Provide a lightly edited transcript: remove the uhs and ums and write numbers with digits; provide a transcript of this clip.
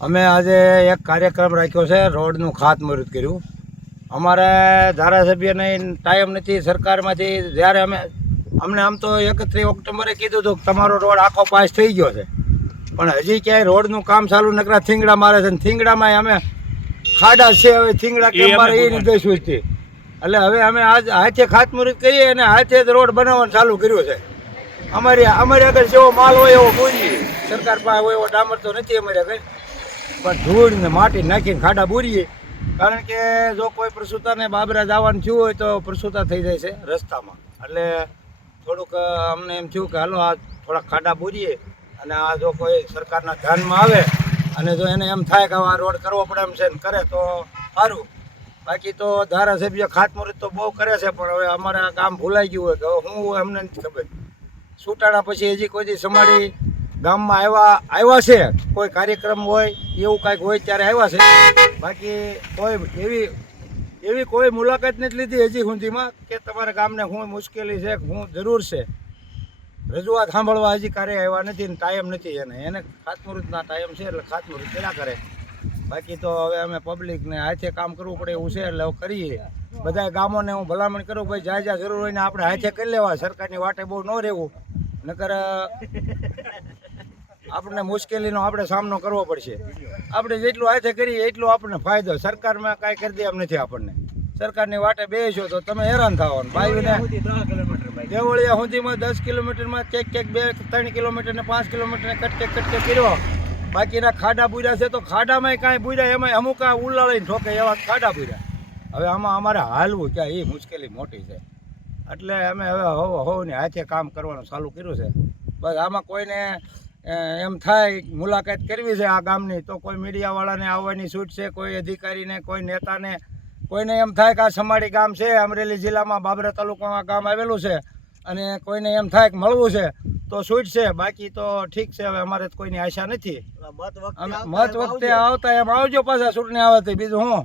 અમે આજે એક કાર્યક્રમ રાખ્યો છે, રોડનું ખાતમુહૂર્ત કર્યું. અમારે ધારાસભ્યને ટાઈમ નથી સરકારમાંથી. જ્યારે અમને આમ તો 31 ઓક્ટોબરે કીધું હતું કે તમારો રોડ આખો પાસ થઈ ગયો છે, પણ હજી ક્યાંય રોડનું કામ ચાલુ નકરા થીંગડા મારે છે. થીંગડામાં અમે ખાડા છે, હવે થીંગડા કેમ મારે એ નિર્દેશ છે. એટલે હવે અમે આજ હાથે ખાતમુહૂર્ત કરીએ અને હાથે જ રોડ બનાવવાનું ચાલુ કર્યું છે. અમારી આગળ જેવો માલ હોય એવો બોરીએ, સરકાર પાસે હોય એવો ડામર તો નથી અમારી આગળ, પણ ધૂળ ને માટી નાખીને ખાડા બોરીએ. કારણ કે જો કોઈ પ્રસૂતાને બાબરા જવાનું થયું હોય તો પ્રસૂતા થઈ જાય છે રસ્તામાં. એટલે થોડુંક અમને એમ થયું કે હાલો આ થોડાક ખાડા બોરીએ, અને આ જો કોઈ સરકારના ધ્યાનમાં આવે અને જો એને એમ થાય કે આ રોડ કરવો પડે એમ છે ને કરે તો સારું. બાકી તો ધારાસભ્ય ખાતમુહૂર્ત તો બહુ કરે છે, પણ હવે અમારે આ કામ ભૂલાઈ ગયું હોય કે હું હોય અમને નથી ખબર. છૂટાણા પછી હજી કોઈ દી સમાડી ગામમાં આવ્યા છે, કોઈ કાર્યક્રમ હોય એવું કાંઈક હોય ત્યારે આવ્યા છે. બાકી કોઈ એવી કોઈ મુલાકાત નથી લીધી હજી સુધીમાં કે તમારા ગામને શું મુશ્કેલી છે, શું જરૂર છે. રજૂઆત સાંભળવા હજી ક્યારેય આવ્યા નથી ને ટાઈમ નથી એને ખાતમુહૂર્તના ટાઈમ છે એટલે ખાતમુહૂર્ત કર્યા કરે. બાકી તો હવે અમે પબ્લિકને હાથે કામ કરવું પડે એવું છે એટલે હવે કરીએ. બધા ગામોને હું ભલામણ કરું ભાઈ જ્યાં જરૂર હોય ને આપણે હાથે કરી લેવા, સરકારની વાટે બહુ ન રહેવું, નકર આપણને મુશ્કેલીનો આપણે સામનો કરવો પડશે. આપણે જેટલું હાથે કરીએ એટલું આપણને ફાયદો. સરકારમાં કાંઈ કરી દે એમ નથી આપણને. સરકારની વાટે બેસો તો તમે હેરાન થવાનું. ભાઈને દેવળિયા સુધીમાં 10 કિલોમીટરમાં ક્યાંક 2-3 કિલોમીટર ને 5 કિલોમીટરને કટકે કર્યો. બાકીના ખાડા બુર્યા છે તો ખાડામાં કાંઈ બુર્યા, એમાં અમુક આ ઉલાળીને ઠોકે એવા ખાડા બુર્યા. હવે આમાં અમારે હાલવું ક્યાં એ મુશ્કેલી મોટી છે. એટલે અમે હવે હોવને હાથે કામ કરવાનું ચાલુ કર્યું છે. બસ આમાં કોઈને એમ થાય મુલાકાત કરવી છે આ ગામની તો કોઈ મીડિયાવાળાને આવવાની છૂટ છે, કોઈ અધિકારીને, કોઈ નેતાને. કોઈને એમ થાય કે આ સમાડી ગામ છે, અમરેલી જિલ્લામાં બાબરા તાલુકામાં ગામ આવેલું છે, અને કોઈને એમ થાય કે મળવું છે તો છૂટ છે. બાકી તો ઠીક છે, હવે અમારે કોઈની આશા નથી. મત વખતે આવતા એમ આવજો પાછા ચૂંટણી આવે તો બીજું હું.